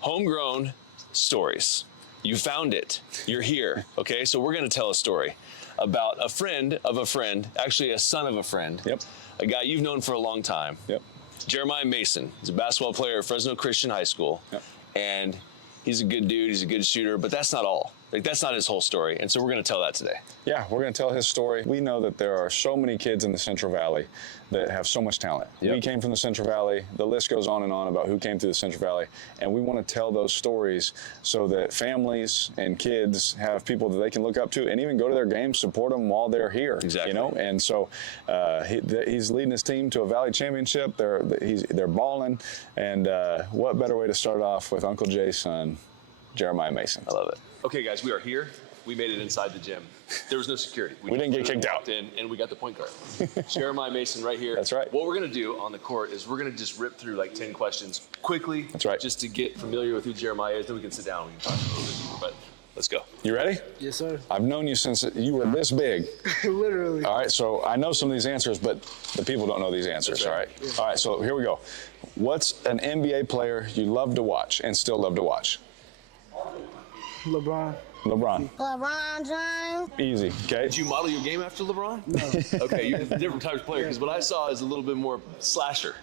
Homegrown stories. You found it. You're here. Okay, so we're going to tell a story about a friend of a friend, actually a son of a friend. Yep. A guy you've known for a long time. Yep. Jeremiah Mason. He's a basketball player at Fresno Christian High School. Yep. And he's a good dude. He's a good shooter, but that's not all. Like, that's not his whole story. And so we're going to tell that today. Yeah, we're going to tell his story. We know that there are so many kids in the Central Valley that have so much talent. Yep. We came from the Central Valley. The list goes on and on about who came through the Central Valley. And we want to tell those stories so that families and kids have people that they can look up to and even go to their games, support them while they're here. Exactly. You know, and so he's leading his team to a Valley championship. They're balling. And what better way to start off with Uncle Jay's son, Jeremiah Mason. I love it. Okay, guys, we are here. We made it inside the gym. There was no security. We didn't get kicked out. And we got the point guard. Jeremiah Mason right here. That's right. What we're going to do on the court is we're going to just rip through like 10 questions quickly. That's right. Just to get familiar with who Jeremiah is. Then we can sit down and we can talk a little bit deeper. But let's go. You ready? Yes, sir. I've known you since you were this big. Literally. All right, so I know some of these answers, but the people don't know these answers, That's right. all right? Yeah. All right, so here we go. What's an NBA player you love to watch and still love to watch? LeBron. LeBron. LeBron James. Easy, okay? Did you model your game after LeBron? No. Okay, you're a different type of player because what I saw is a little bit more slasher.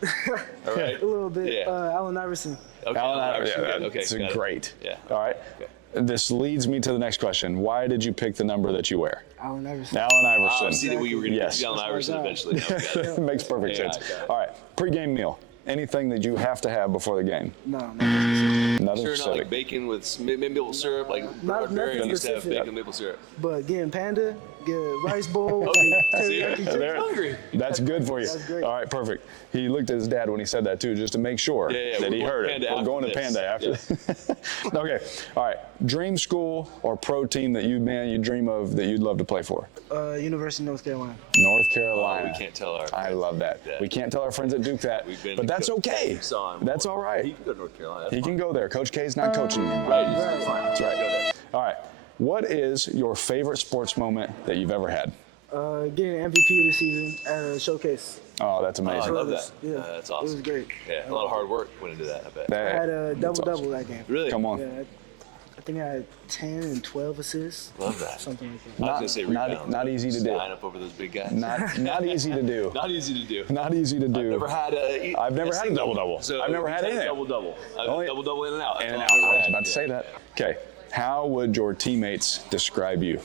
All right. A little bit. Yeah. Allen Iverson. Okay. Allen Allen Iverson, Iverson. yeah, Okay. that's got it. great. Yeah. All right. Okay. This leads me to the next question. Why did you pick the number that you wear? Allen Iverson. Allen Iverson. See that we were going to Yes. get Allen Iverson God. eventually. No, got it. Makes perfect Yeah, sense. I got it. All right, pre-game meal. Anything that you have to have before the game? No, not Nothing Sure, not specific. like bacon with maple syrup, like Bernard Berry nothing used to have specific. bacon maple syrup. But getting panda, get a rice bowl, See, teriyaki chicken. There- hungry. That's good for you. That's great. All right, perfect. He looked at his dad when he said that too, just to make sure Yeah, that we're he going heard it. Panda We're after going to this. Panda after. Okay. All right. Dream school or pro team that you dream of that you'd love to play for? University of North Carolina. North Oh, Carolina. we can't tell our. I love that. Yeah. We can't tell our friends at Duke that, We've been but that's to okay. Tucson. That's all He right. can go to North Carolina. That's He fine. can go there. Coach K's not coaching anymore. Right. Right. That's fine. That's right. Go there. All right. What is your favorite sports moment that you've ever had? Getting MVP of the season at a showcase. Oh, that's Oh, I amazing. love that. Yeah. That's It awesome. was great. Yeah, a lot of hard work went into that, I bet. That- I had a that's double-double awesome. that game. Really? Come on. Yeah, I think I had 10 and 12 assists. Love that. Something like that. I was going to say rebounds. not easy to do. Line up over those big guys. Not easy to do. Not easy to do. Not easy to do. I've never had a. I've never had a double-double. So I've never had a anything. double-double. Only- Double-double in and out. In and That's out. all I've I was ever about had. to say that. Okay. How would your teammates describe you?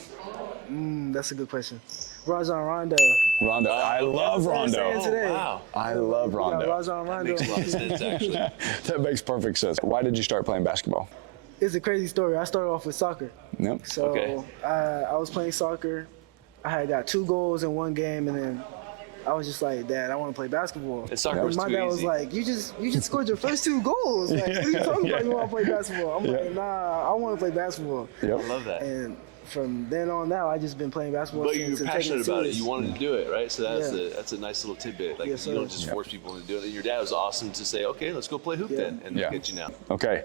That's a good question. Rajon Rondo. Rondo. I love That's what I'm saying Rondo. today. Wow. I love Yeah, Rondo. Rajon That Rondo. makes a lot of sense, actually. That makes perfect sense. Why did you start playing basketball? It's a crazy story. I started off with soccer. Yep. So Okay. I was playing soccer. I had got 2 goals in one game, and then I was just like, Dad, I want to play basketball. And soccer And was my too dad was easy. like, you just scored your first 2 goals. Like, what are you talking about? You want to play basketball? I'm like, nah, I want to play basketball. Yep. I love that. And from then on now, I just been playing basketball. But you since were and taking passionate it about it. serious. You wanted to do it, right? So Yeah. that's a nice little tidbit. Like Yes, you sir. don't just force people into doing it. Your dad was awesome to say, okay, let's go play hoop Yeah. then, and Yeah. look at you now. Okay.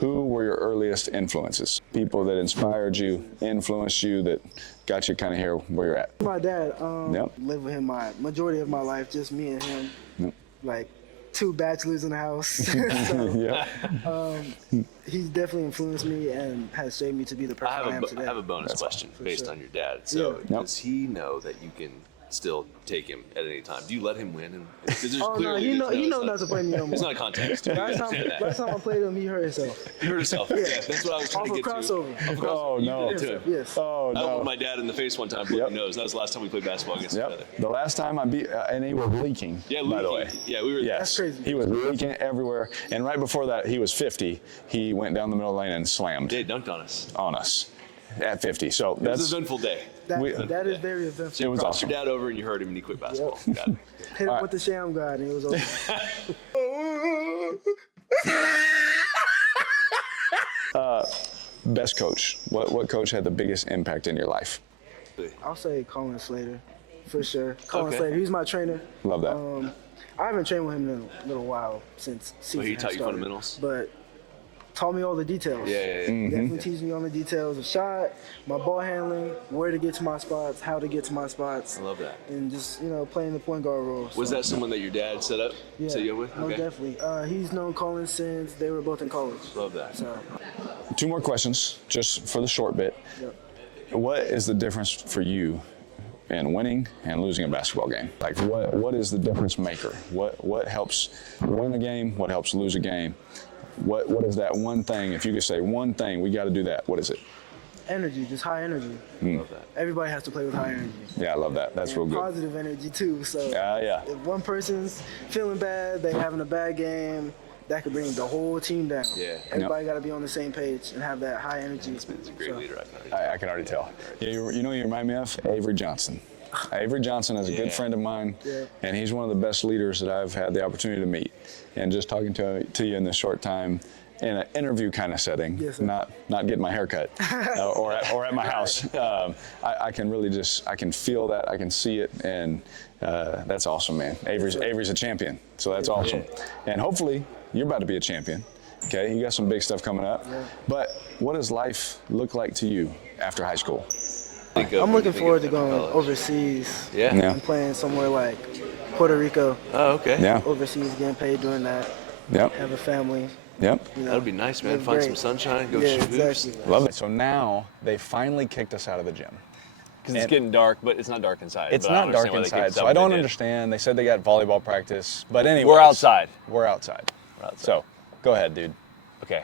Who were your earliest influences? People that inspired you, influenced you, that got you kind of here where you're at? My dad, Yep. lived with him my majority of my life, just me and him. Yep. Like 2 bachelors in the house. So, Yeah. he's definitely influenced me and has shaped me to be the person I am I today. have a bonus question based sure. on your dad. So Yep. does he know that you can still take him at any time? Do you let him win? And, 'cause there's Oh no, clearly he there's know not to play me no more. It's not a contest. Last time I played him, he hurt himself. You hurt yourself. Yeah, that's what I was trying Off to a get crossover. to. Off a Oh, You no. did it to him. Yes. Oh, I no. looked my dad in the face one time, broke Yep. my nose. That was the last time we played basketball against each other. Yep. The last time I beat, and he was leaking, Yeah, by the way. leaking. Yeah, we were. Yes. That's crazy. He was leaking everywhere. And right before that, he was 50. He went down the middle lane and slammed They dunked on us. on us at 50. So It was that's, an eventful day. That is very eventful. it was Crossed awesome. your dad over and you hurt him and he quit basketball. Got it. Hit him All right. with the sham guard and it was over. Best coach. What coach had the biggest impact in your life? I'll say Colin Slater, for sure. Colin Okay. Slater, he's my trainer. Love that. I haven't trained with him in a little while since season he has taught you started. fundamentals? But taught me all the details. Yeah. Definitely teach me on the details of shot, my ball handling, where to get to my spots, how to get to my spots. I love that. And just, playing the point guard role. Was So, that someone that your dad set up? yeah, Set you up with? no, Okay. definitely. He's known Colin since they were both in college. Love that. So, 2 more questions, just for the short bit. yep. What is the difference for you in winning and losing a basketball game? Like, what is the difference maker? What helps win a game? What helps lose a game? What is that one thing? If you could say one thing, we got to do that. What is it? Energy, just high energy. Love that. Everybody has to play with high energy. Yeah, I love that. That's And real good. positive energy too. So Yeah. if one person's feeling bad, they having a bad game, that could bring the whole team down. Yeah. Everybody got to be on the same page and have that high energy. He's a great So, leader. I I can already tell. Yeah, you know, you remind me of Avery Johnson. Avery Johnson is a good friend of mine, and he's one of the best leaders that I've had the opportunity to meet. And just talking to you in this short time, in an interview kind of setting, Yes, sir. not getting my hair cut or at my house, I can really I can feel that, I can see it, and that's awesome, man. Avery's a champion, so that's awesome. And hopefully you're about to be a champion. Okay, you got some big stuff coming up. But what does life look like to you after high school? I'm looking forward to going overseas. Yeah. I'm playing somewhere like Puerto Rico. Oh, okay. Yeah. Overseas, getting paid doing that. Yep. Have a family. Yep. That'd be nice, man. live Find some great. sunshine, go Yeah, shoot hoops. exactly. Love it. So now they finally kicked us out of the gym. Because it's getting dark, but it's not dark inside. It's But I not don't dark understand why they inside, kicked us so out I when don't they did. understand. They said they got volleyball practice, but anyway. We're outside. We're outside. We're outside. So, go ahead, dude. Okay.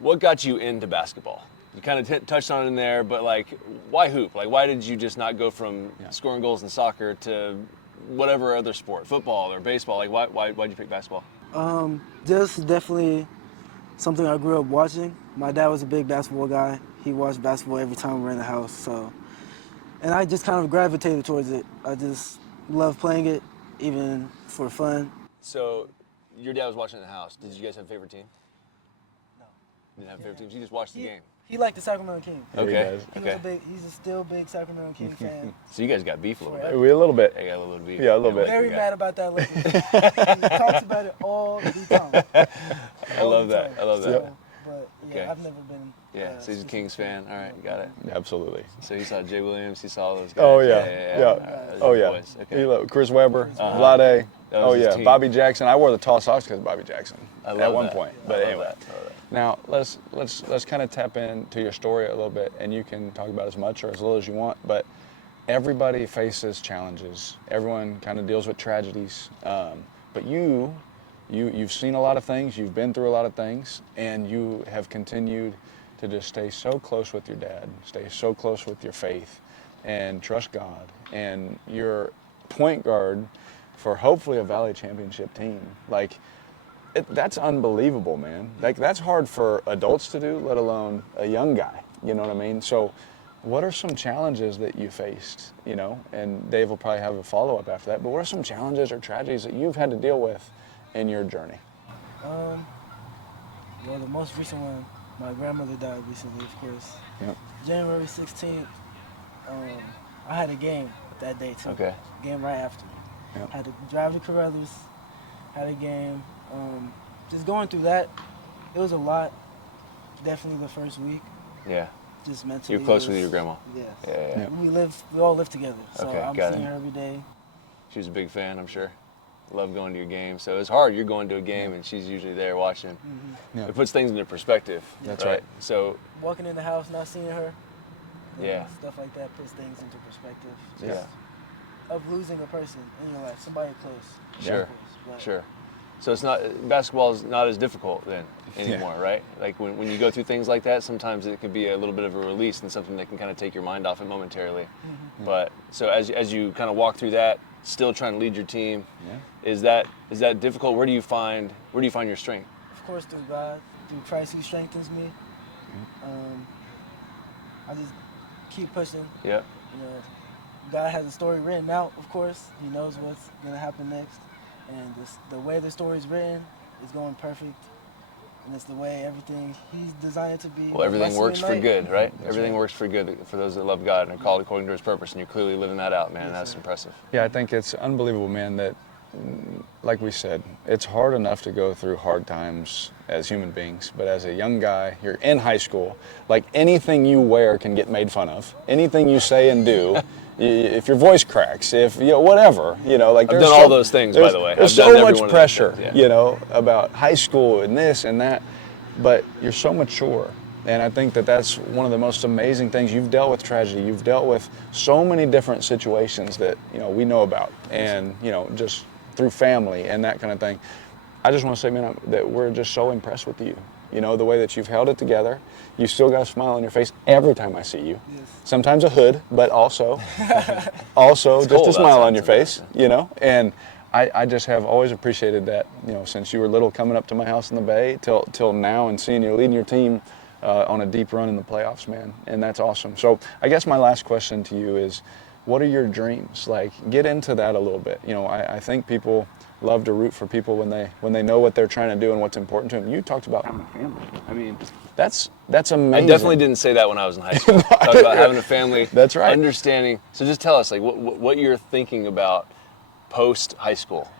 What got you into basketball? You kind of touched on it in there, but like, why hoop? Like, why did you just not go from scoring goals in soccer to whatever other sport, football or baseball? Like, why'd you pick basketball? Just definitely something I grew up watching. My dad was a big basketball guy. He watched basketball every time we were in the house. So, and I just kind of gravitated towards it. I just love playing it, even for fun. So, your dad was watching in the house. Did you guys have a favorite team? No. Didn't have favorite teams. You just watched the game. He liked the Sacramento Kings. Okay. He's a still big Sacramento King fan. So you guys got beef a little bit. We a little bit. They got a little beef. Yeah, a little bit. Very Okay. mad about that lately. He talks about it all the time. I love that. I love that. So, but yeah, Okay. I've never been. Yeah. So he's a Kings fan. All right, got it. Absolutely. So you saw Jay Williams. You saw all those guys. Oh, yeah. All right, those Oh, are yeah. boys. Okay. Chris Webber, Vlade. That was Oh, his yeah. team. Bobby Jackson. I wore the tall socks because of Bobby Jackson I love at one that. point. I But love anyway. that. I love that. Now, let's kind of tap into your story a little bit, and you can talk about as much or as little as you want, but everybody faces challenges. Everyone kind of deals with tragedies. But you've seen a lot of things, you've been through a lot of things, and you have continued to just stay so close with your dad, stay so close with your faith, and trust God. And you're point guard for hopefully a Valley Championship team. Like, that's unbelievable, man. Like, that's hard for adults to do, let alone a young guy. You know what I mean? So, what are some challenges that you faced? You know, and Dave will probably have a follow-up after that. But what are some challenges or tragedies that you've had to deal with in your journey? Well, the most recent one, my grandmother died recently, of course. Yep. January 16th, I had a game that day too. Okay. Game right after. Yep. Had to drive to Carruthers, had a game. Just going through that, it was a lot. Definitely the first week, Yeah. just mentally. You're close it with was- your grandma. Yes. Yeah. We all live together, so Okay, I'm got seeing it. her every day. She was a big fan, I'm sure. Loved going to your games. So it's hard. You're going to a game and she's usually there watching. Yeah. It puts things into perspective. That's right. So, Walking in the house, not seeing her. Yeah. Stuff like that puts things into perspective. yeah. Just of losing a person in your life, somebody close. Sure. of course, but Sure. So it's not, basketball is not as difficult then anymore, right? Like when you go through things like that, sometimes it can be a little bit of a release and something that can kind of take your mind off it momentarily. But so as you kind of walk through that, still trying to lead your team, is that difficult? Where do you find your strength? Of course, through God, through Christ who strengthens me. I just keep pushing. Yeah. You know, God has a story written out, of course. He knows what's gonna happen next, and the way the story's written is going perfect, and it's the way everything He's designed it to be. Well, everything Blessed works for tonight. good, right? That's Everything right. works for good for those that love God and are called according to His purpose, and you're clearly living that out, man. Yes, That's sir. impressive. Yeah, I think it's unbelievable, man, that like we said, it's hard enough to go through hard times as human beings, but as a young guy, you're in high school, like anything you wear can get made fun of. Anything you say and do, if your voice cracks, if, whatever, like I've done all those things, by the way. There's I've done so every much one of those pressure, things, yeah. about high school and this and that, but you're so mature. And I think that that's one of the most amazing things. You've dealt with tragedy. You've dealt with so many different situations that, we know about, and, just through family and that kind of thing. I just want to say, man, that we're just so impressed with you. The way that you've held it together. You still got a smile on your face every time I see you. Yes. Sometimes a hood, but also just a smile on your face, And I just have always appreciated that, since you were little, coming up to my house in the Bay till now, and seeing you leading your team on a deep run in the playoffs, man. And that's awesome. So I guess my last question to you is, what are your dreams? Like, get into that a little bit. I think people love to root for people when they know what they're trying to do and what's important to them. You talked about having a family. I mean, that's amazing. I definitely didn't say that when I was in high school. Talked about having a family. That's right. Understanding. So just tell us, like, what you're thinking about post high school.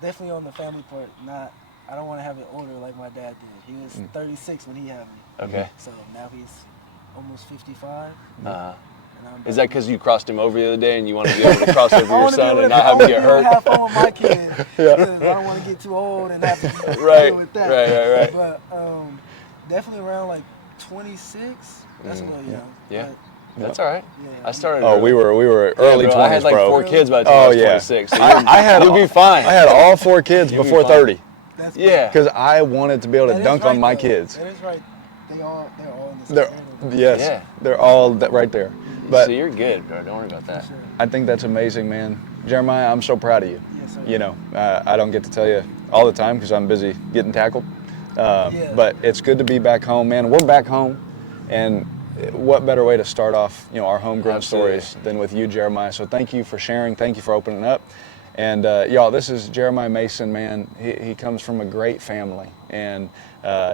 Definitely on the family part. I don't want to have it older like my dad did. He was 36 when he had me. Okay. So now he's almost 55. Is that because you crossed him over the other day and you want to be able to cross over your son and not have him get hurt? I want to have fun with my kid. Because I don't want to get too old and have to deal with that. Right. But definitely around like 26. That's what, Yeah. But, that's all right. Yeah. I started. Oh, we were early 20s, I had like 4 kids by the time I was 26. So you'll be fine. I had all 4 kids before 30. That's Because I wanted to be able to dunk on my kids. That is right. They're all in the same Yes, Yeah. they're all right there. But so you're good, bro. Don't worry about that. Sure. I think that's amazing, man. Jeremiah, I'm so proud of you. Yes, sir. I don't get to tell you all the time because I'm busy getting tackled. But it's good to be back home, man. We're back home, and what better way to start off, our homegrown stories than with you, Jeremiah. So thank you for sharing. Thank you for opening up. And y'all, this is Jeremiah Mason, man. He comes from a great family, and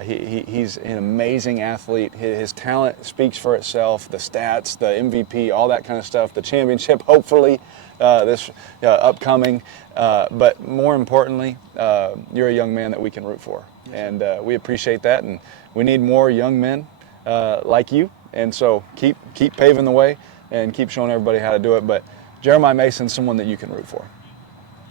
he's an amazing athlete. His talent speaks for itself. The stats, the MVP, all that kind of stuff. The championship, hopefully, this upcoming. But more importantly, you're a young man that we can root for, and we appreciate that. And we need more young men like you. And so keep paving the way and keep showing everybody how to do it. But Jeremiah Mason's someone that you can root for.